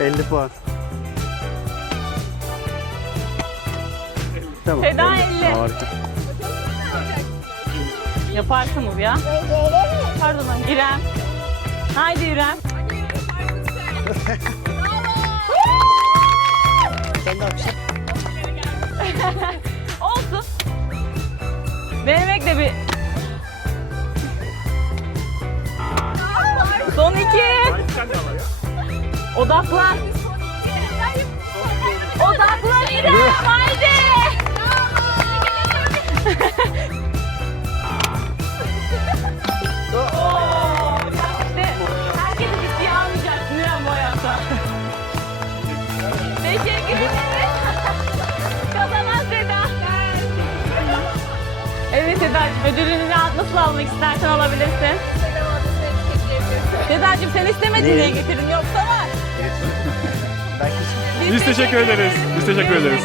50 puan. Tamam. Seda 50. Harika. Yaparsınız ya. Pardon İrem. Haydi İrem. Sen de alkışla. Olsun. Denemek de bir... Son iki. Odaklan. Odaklan İrem. Haydi. İşte herkesi ciddiye almayacaksın İrem bu hayatta. Teşekkür ederim. Kazanan Seda. Evet Sedacığım ödülünü nasıl almak istersen alabilirsin. Sedacığım sen istemedin diye getirin yoksa Biz teşekkür ederiz. Biz teşekkür ederiz.